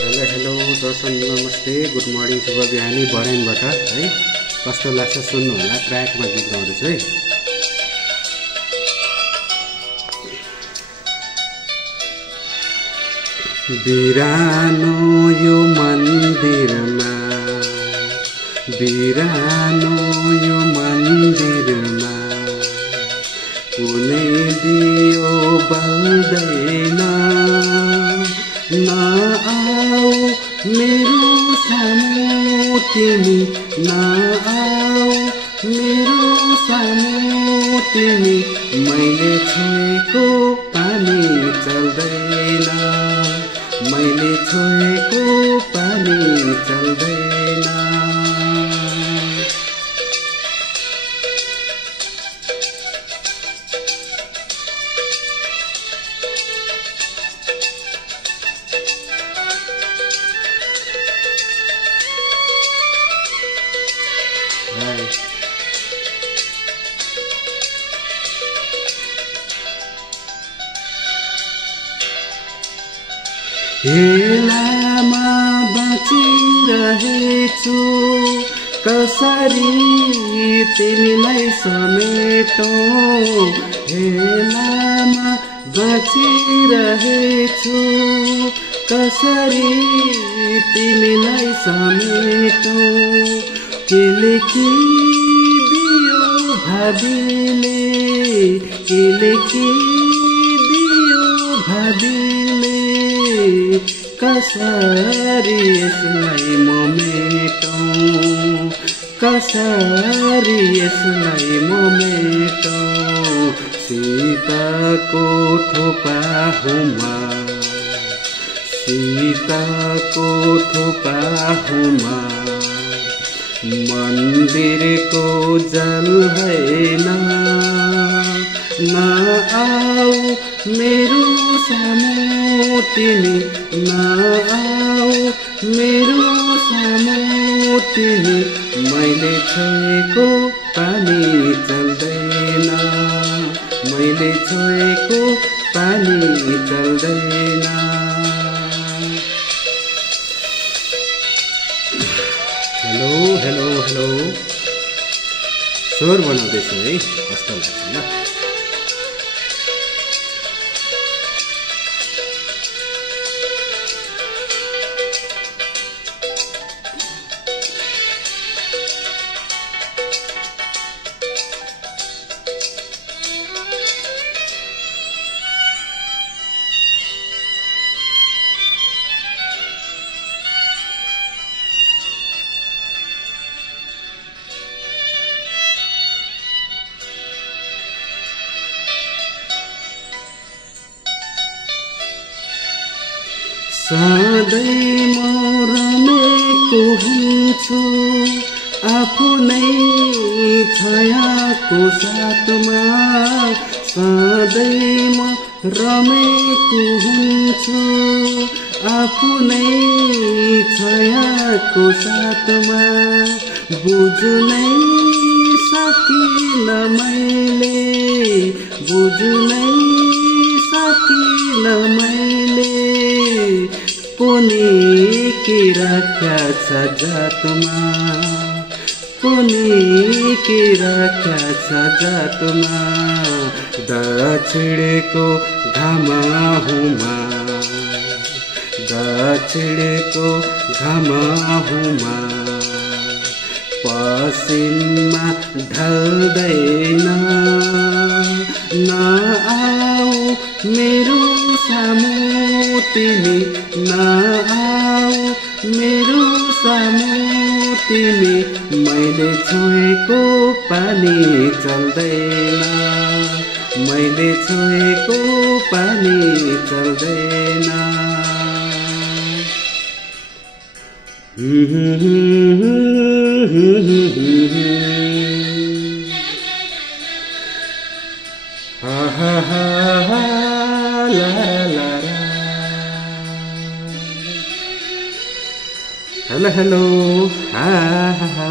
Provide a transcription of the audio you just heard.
Hello hello दर्शन नमस्ते good morning शुभ बिहानी बढाइनबाट है कस्तो लाग्छ सुन्नु होला ट्र्याकमा गीत गाउँदैछु है। बिरानो यो मन्दिरमा बिरानो यो मन्दिरमा कुनै दियो बल्दैन नआऊ मेरो सामु तिमी नआऊ मेरो सामु तिमी मैले छोएको पानी चल्दैन मैले छोएको पानी चल्दैन। हेलामा बाँचिरहेछु कसरी तिमीलाई समेटौँ हेलामा बाँचिरहेछु कसरी तिमीलाई समेटौँ के लेखिदियो भाबीले के लेखिदियो भाबीले कसरी यसलाई म मेटौँ कसरी यसलाई म मेटौँ सीताको थोपा हुमा सीताको थोपा हुमा मन्दिरको जल हैन नआऊ मेरो सामु तिमी नआऊ मेरो सामु तिमी मैले छोएको पानी चल्दैन मैले छोएको पानी चल्दैन। हेलो हेलो हेलो स्वर बनाउँदैछु है कस्तो लाग्छ ल। सधैँ म रमेको हुन्छु आफू नै छायाको साथमा सधैँ म रमेको हुन्छु आफू नै छायाको साथमा बुझ्नै सकिन मैले बुझ्नै सकिन मैले कुनी के राख्या छ जातमा कुनी के राख्या छ जातमा दक्षिणको घामा हुमा दक्षिणको घामा हुमा पश्चिममा ढल्दैन नआऊ मेरो सामु तिमी नआऊ मेरो सामु तिमी मैले छोएको पानी चल्दैन मैले छोएको पानी चल्दैन। Ha ha ha ha la la la. Hello hello ha ha ha.